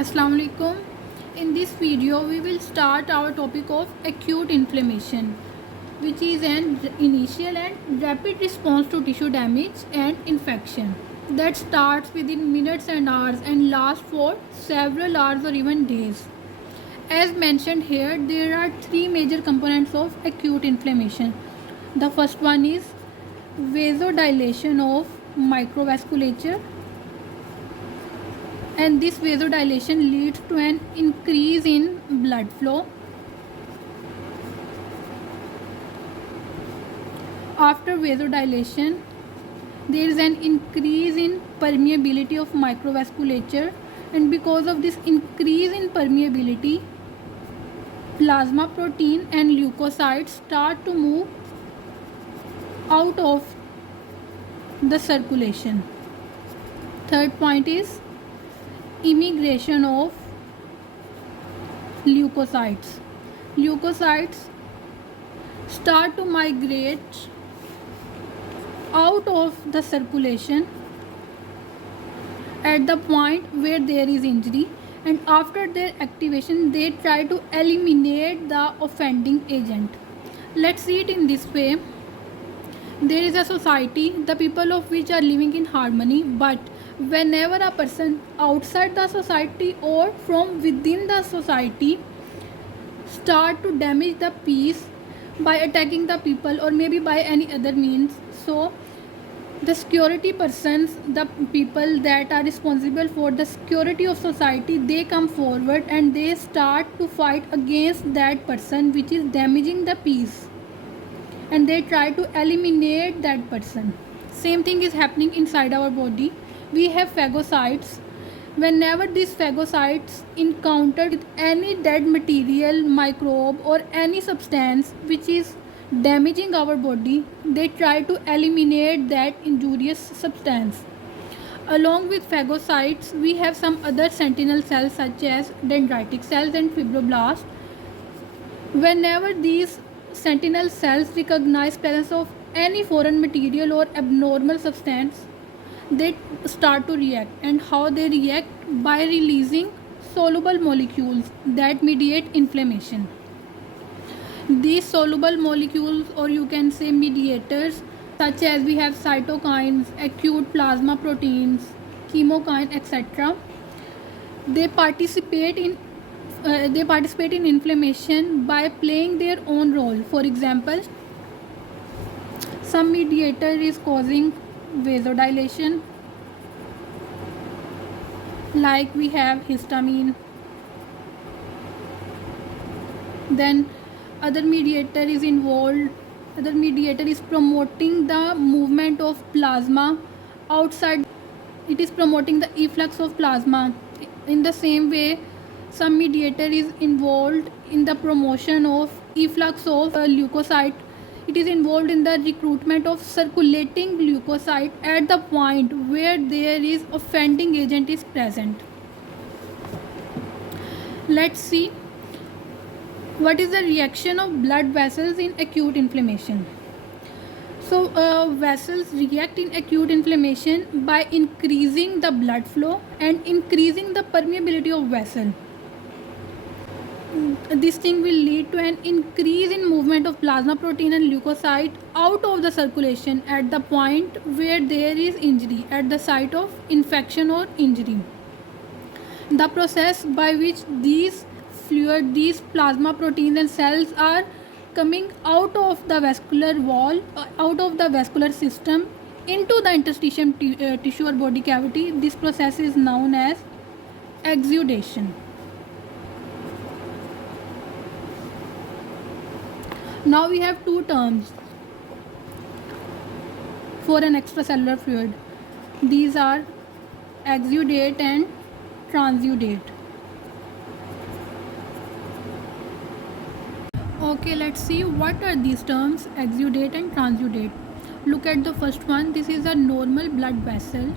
Assalamu alaikum. In this video we will start our topic of acute inflammation, which is an initial and rapid response to tissue damage and infection that starts within minutes and hours and lasts for several hours or even days. As mentioned here, there are three major components of acute inflammation. The first one is vasodilation of microvasculature, and this vasodilation leads to an increase in blood flow. After vasodilation, there is an increase in permeability of microvasculature, and because of this increase in permeability, plasma protein and leukocytes start to move out of the circulation. Third point is immigration of leukocytes. Leukocytes start to migrate out of the circulation at the point where there is injury, and after their activation they try to eliminate the offending agent. Let's see it in this way. There is a society, the people of which are living in harmony, but whenever a person outside the society or from within the society start to damage the peace by attacking the people or maybe by any other means, so the security persons, the people that are responsible for the security of society, they come forward and they start to fight against that person which is damaging the peace, and they try to eliminate that person. Same thing is happening inside our body. We have phagocytes. Whenever these phagocytes encounter with any dead material, microbe or any substance which is damaging our body, they try to eliminate that injurious substance. Along with phagocytes, we have some other sentinel cells such as dendritic cells and fibroblasts. Whenever these sentinel cells recognize presence of any foreign material or abnormal substance, they start to react. And how they react? By releasing soluble molecules that mediate inflammation. These soluble molecules, or you can say mediators, such as we have cytokines, acute plasma proteins, chemokine, etc., they participate in inflammation by playing their own role. For example, some mediator is causing vasodilation, like we have histamine. Then other mediator is involved. Other mediator is promoting the movement of plasma outside. It is promoting the efflux of plasma. In the same way, some mediator is involved in the promotion of efflux of leukocyte. It is involved in the recruitment of circulating leukocyte at the point where there is offending agent is present. Let's see what is the reaction of blood vessels in acute inflammation. So vessels react in acute inflammation by increasing the blood flow and increasing the permeability of vessel. This thing will lead to an increase in movement of plasma protein and leukocyte out of the circulation at the point where there is injury, at the site of infection or injury. The process by which these plasma proteins and cells are coming out of the vascular wall, out of the vascular system into the interstitium tissue or body cavity, this process is known as exudation. Now we have two terms for an extracellular fluid. These are exudate and transudate. Okay, let's see what are these terms, exudate and transudate. Look at the first one. This is a normal blood vessel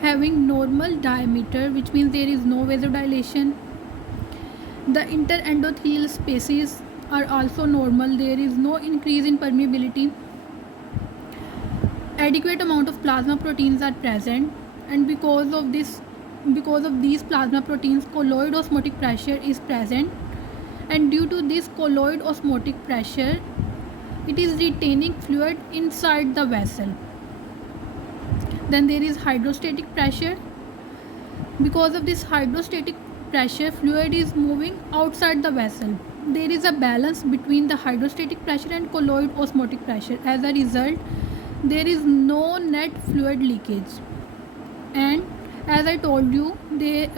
having normal diameter, which means there is no vasodilation. The interendothelial spaces are also normal. There is no increase in permeability. Adequate amount of plasma proteins are present, and because of this because of these plasma proteins, colloid osmotic pressure is present, and due to this colloid osmotic pressure, it is retaining fluid inside the vessel. Then there is hydrostatic pressure. Because of this hydrostatic pressure, fluid is moving outside the vessel. There is a balance between the hydrostatic pressure and colloid osmotic pressure. As a result, there is no net fluid leakage. And as I told you, the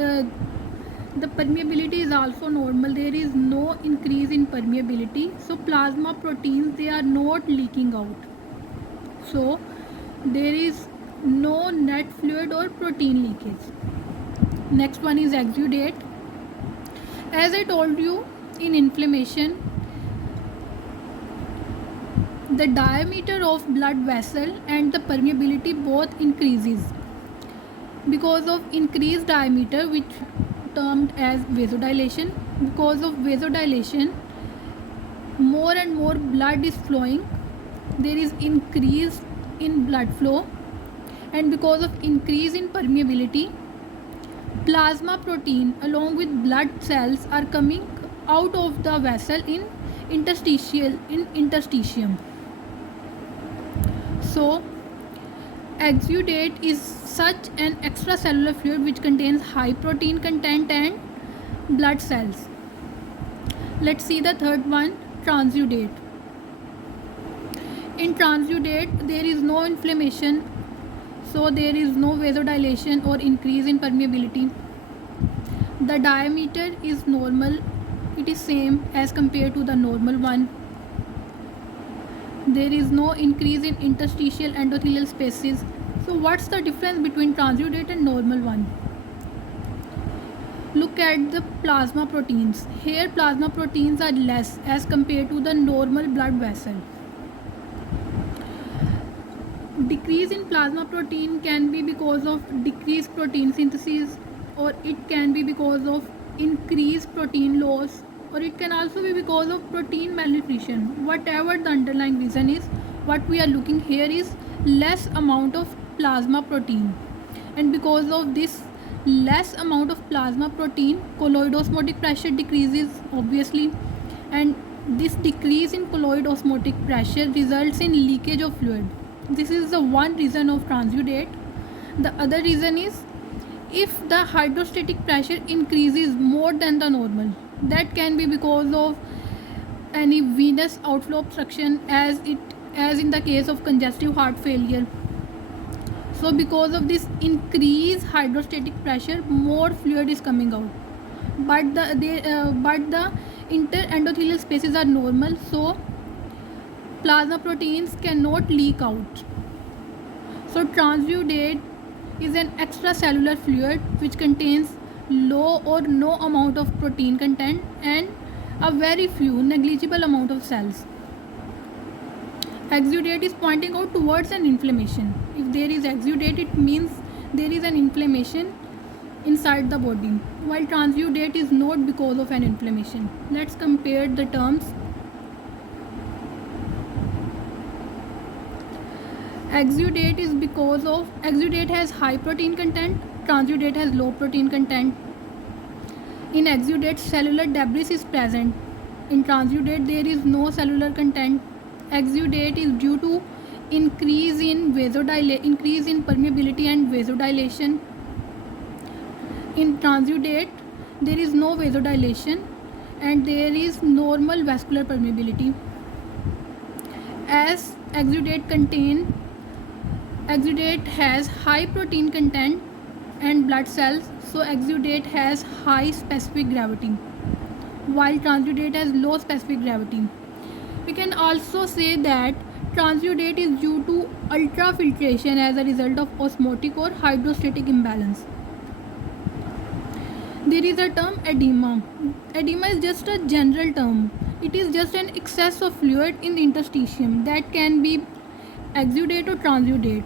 permeability is also normal. There is no increase in permeability. So plasma proteins, they are not leaking out. So there is no net fluid or protein leakage. Next one is exudate. As I told you, in inflammation, the diameter of blood vessel and the permeability both increases. Because of increased diameter, which termed as vasodilation, because of vasodilation, more and more blood is flowing. There is increase in blood flow, and because of increase in permeability, plasma protein along with blood cells are coming out of the vessel in interstitium. So exudate is such an extracellular fluid which contains high protein content and blood cells. Let's see the third one, transudate. In transudate, there is no inflammation, so there is no vasodilation or increase in permeability. The diameter is normal, it is same as compared to the normal one. There is no increase in interstitial endothelial spaces. So what's the difference between transudate and normal one? Look at the plasma proteins. Here plasma proteins are less as compared to the normal blood vessel. Decrease in plasma protein can be because of decreased protein synthesis, or it can be because of increased protein loss, or it can also be because of protein malnutrition. Whatever the underlying reason is, what we are looking here is less amount of plasma protein, and because of this less amount of plasma protein, colloid osmotic pressure decreases obviously, and this decrease in colloid osmotic pressure results in leakage of fluid. This is the one reason of transudate. The other reason is if the hydrostatic pressure increases more than the normal. That can be because of any venous outflow obstruction, as in the case of congestive heart failure. So because of this increased hydrostatic pressure, more fluid is coming out, but the interendothelial spaces are normal, so plasma proteins cannot leak out. So transudate is an extracellular fluid which contains low or no amount of protein content and a very few negligible amount of cells. Exudate is pointing out towards an inflammation. If there is exudate, it means there is an inflammation inside the body, while transudate is not because of an inflammation. Let's compare the terms. Exudate is because of exudate has high protein content, transudate has low protein content. In exudate, cellular debris is present. In transudate, there is no cellular content. Exudate is due to increase in permeability and vasodilation. In transudate, there is no vasodilation and there is normal vascular permeability. As exudate has high protein content and blood cells, so exudate has high specific gravity, while transudate has low specific gravity. We can also say that transudate is due to ultrafiltration as a result of osmotic or hydrostatic imbalance. There is a term edema. Edema is just a general term. It is just an excess of fluid in the interstitium that can be exudate or transudate.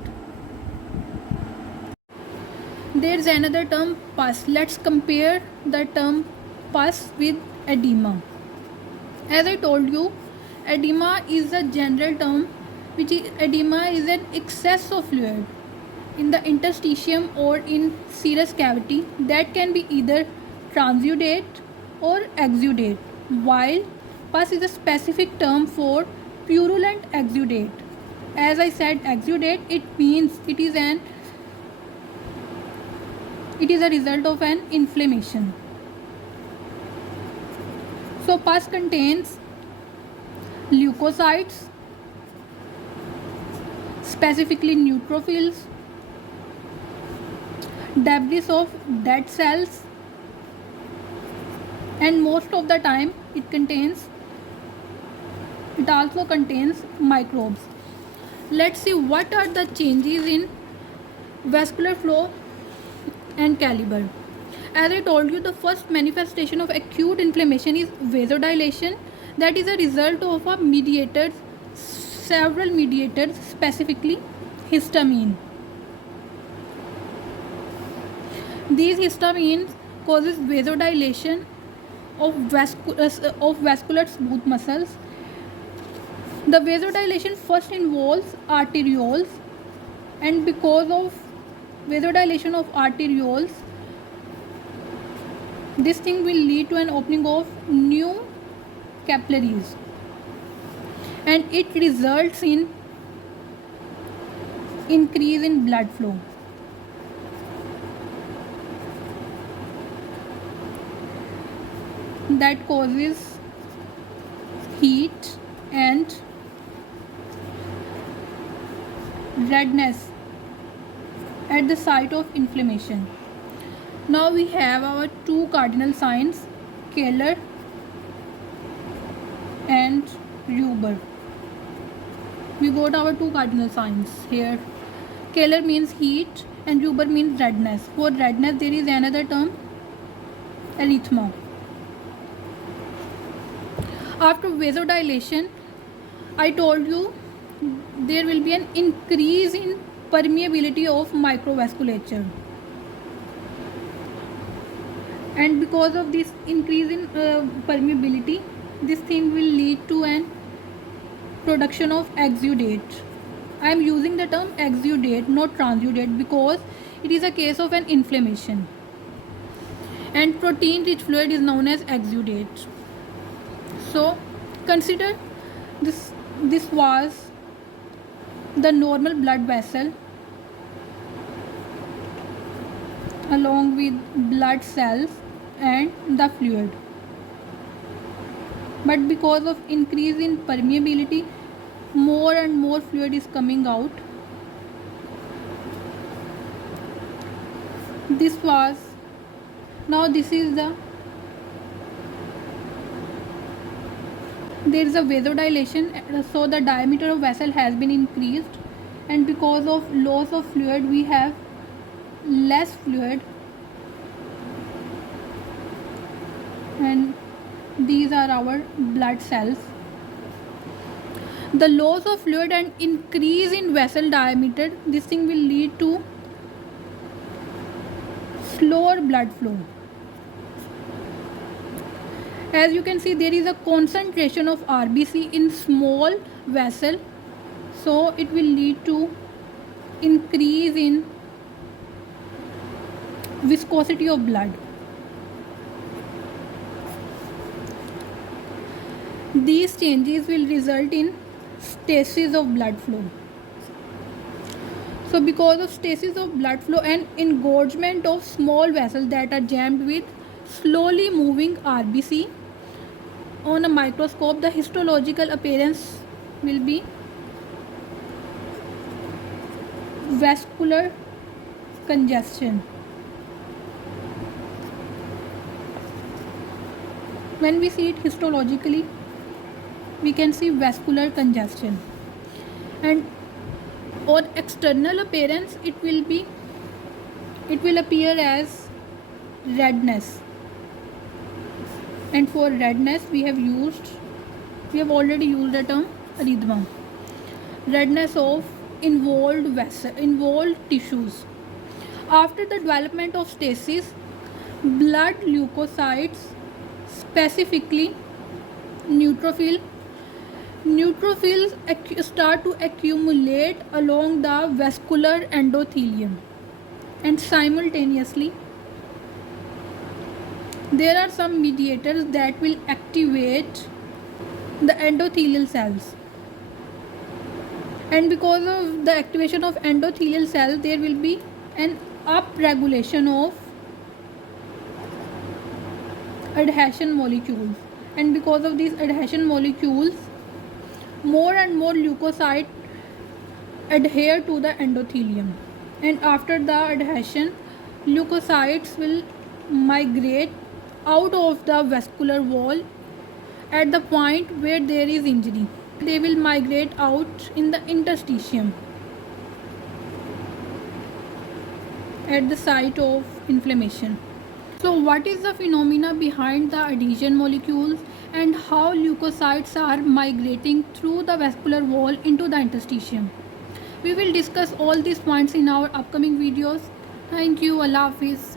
There is another term, pus. Let's compare the term pus with edema. As I told you, edema is a general term, edema is an excess of fluid. in the interstitium or in serous cavity, that can be either transudate or exudate, while pus is a specific term for purulent exudate. As I said, exudate, it means it is a result of an inflammation. So pus contains leukocytes, specifically neutrophils, debris of dead cells, and most of the time it also contains microbes. Let's see what are the changes in vascular flow and caliber. As I told you, the first manifestation of acute inflammation is vasodilation, that is a result of several mediators, specifically histamine. These histamines causes vasodilation of vascular smooth muscles. The vasodilation first involves arterioles, and because of vasodilation of arterioles, this thing will lead to an opening of new capillaries, and it results in increase in blood flow. That causes heat and redness at the site of inflammation. Now we have our two cardinal signs, Keller and Ruber. We got our two cardinal signs here. Keller means heat and Ruber means redness. For redness there is another term, erythema. After vasodilation, I told you there will be an increase in permeability of microvasculature, and because of this increase in permeability, this thing will lead to an production of exudate. I am using the term exudate, not transudate, because it is a case of an inflammation, and protein rich fluid is known as exudate. So consider this was the normal blood vessel along with blood cells and the fluid, but because of increase in permeability, more and more fluid is coming out. This is there is a vasodilation, so the diameter of vessel has been increased, and because of loss of fluid we have less fluid, and these are our blood cells. The loss of fluid and increase in vessel diameter, this thing will lead to slower blood flow. As you can see, there is a concentration of RBC in small vessel, so it will lead to increase in viscosity of blood. These changes will result in stasis of blood flow. So because of stasis of blood flow and engorgement of small vessels that are jammed with slowly moving RBC, on a microscope the histological appearance will be vascular congestion. When we see it histologically, we can see vascular congestion, and on external appearance it will appear as redness. And for redness we have already used the term erythema, redness of involved tissues. After the development of stasis, blood leukocytes, specifically neutrophil, neutrophils start to accumulate along the vascular endothelium, and simultaneously there are some mediators that will activate the endothelial cells, and because of the activation of endothelial cells there will be an upregulation of adhesion molecules, and because of these adhesion molecules more and more leukocytes adhere to the endothelium, and after the adhesion leukocytes will migrate out of the vascular wall at the point where there is injury. They will migrate out in the interstitium at the site of inflammation. So what is the phenomena behind the adhesion molecules and how leukocytes are migrating through the vascular wall into the interstitium? We will discuss all these points in our upcoming videos. Thank you. Allah Hafiz.